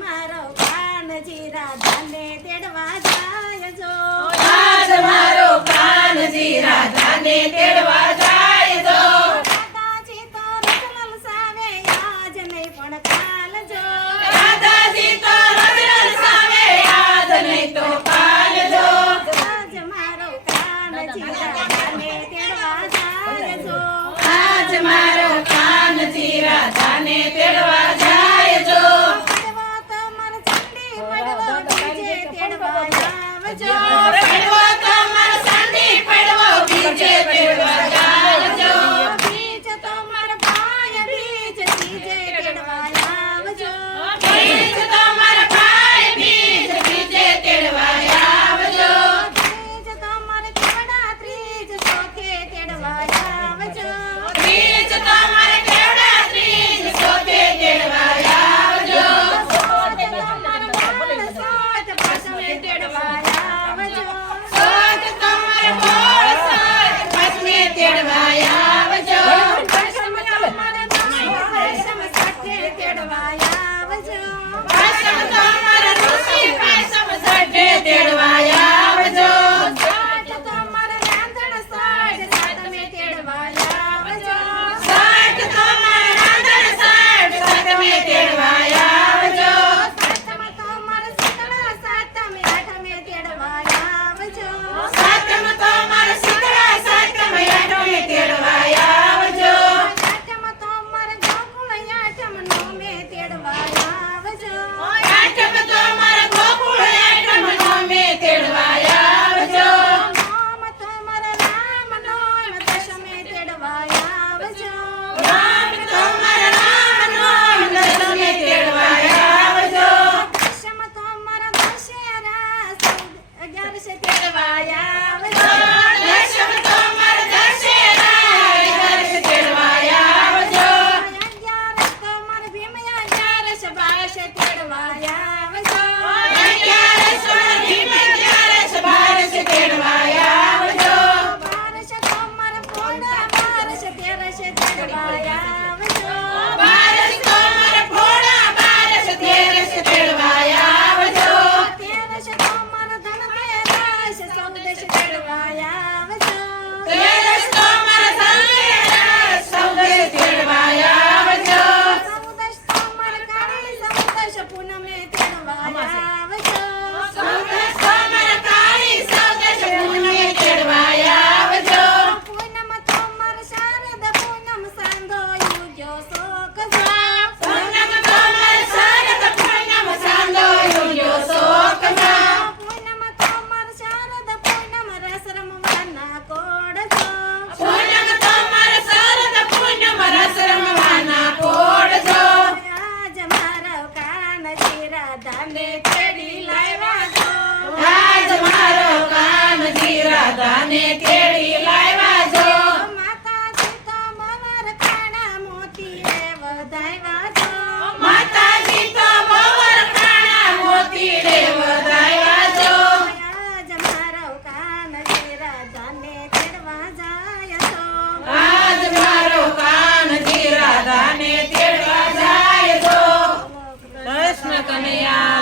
મારો કાનજી રાધાને તેડવા જાય જો આજ મારો કાનજી રાધાને તેડવા જાય જો રાધાજી તો રોજ લલસાવે આજ નહીં પણ કાલ જો રાધાજી તો રોજ લલસાવે આજ નહીં તો કાલ જો આજ મારો કાનજી રાધાને તેડવા જાય જો આજ મારો કાનજી રાધાને તેડવા જાય જો પડવો તો માર ચંડી પડવો બીજે તેડવા આવજો પડવો તો માર ચાંદી પડવો બીજે તેડવા જાજો બીજ તો માર ભાઈ બીજ ત્રીજે તેડવા આવજો બીજ તો માર ભાઈ બીજ બીજે તેડવા આવજો બીજ તો માર કેવડા ત્રીજ ચોથે તેડવા આવજો બીજ તો માર કેવડા ત્રીજ ચોથે તેડવા આવજો સોત તો માર બોલ સોત પાછમે તેડવા આવજો સોત તો માર બોલ સોત પાછમે તેડવા આવજો પાછમ તો માર પાછમ સાથે તેડવા આવજો પાછમ તો માર ઋષિ પાછમ સાથે તેડવા આવજો સાઠ તો માર રાંધણ સાઠ સાતમે તેડવા આવજો સાઠ તો માર રાંધણ સાઠ સાતમે તેડવા આવજો સાતમ તો માર શીતળા સાતમે આઠમે તેડવા આવજો સાતમ તો માર શીતળા સાતમ આઠમે તેડવા આવજો આઠમ તો માર ગોકુળ આઠમ નવમે તેડવા આવજો આઠમ તો માર ગોકુળ આઠમ નવમે તેડવા આવજો નોમ તો માર રામ નોમ દશમે તેડવા આવજો રામ તો માર રામ નોમ દશમે તેડવા આવજો દશમ તો માર દશેરા 11 તેડવા આવજો દશમ તો માર દશેરા 11 તેડવા આવજો 11 તો માર ભીમ 11 12 તેડવા આવજો 11 સોળ ભીમ 11 12 તેડવા આવજો 12 તો માર ફોડા 12 13 તેડવા આવજો 12 તો માર ફોડા 12 13 તેડવા આવજો 13 તો માર ધનતેરસ 14 તેડવા આવજો 13 તો માર ધનતેરસ 14 તેડવા આવજો 14 તો માર કાળી 14 પૂનમે તેડવા આવજો 14 તો માર કાળી 14 પૂનમે તેડવા આવજો પૂનમ તો માર શારદ પૂનમ સાંધો યુગ્યો શોકજો પૂનમ તો માર શારદ પૂનમ સાંધો યુગ્યો શોકજો પૂનમ તો માર શારદ પૂનમ રસ રમવાના કોડજો પૂનમ તો માર શારદ પૂનમ રસ રમવાના કોડજો આજ મારો કાનજી રાધાને તેડી લાવ્યા છો આજ મારો કાનજી રાધાને તેડી લાવ્યા છો માતાજી તો મોર ખાણા મોતી રે વધાવ્યા છો માતાજી તો મોર ખાણા મોતી રે વધાવ્યા છો આજ મારો કાનજી રાધાને તેડવા જાય છો આજ મારો કાનજી રાધાને તેડવા જાય છો કૃષ્ણ કનૈયા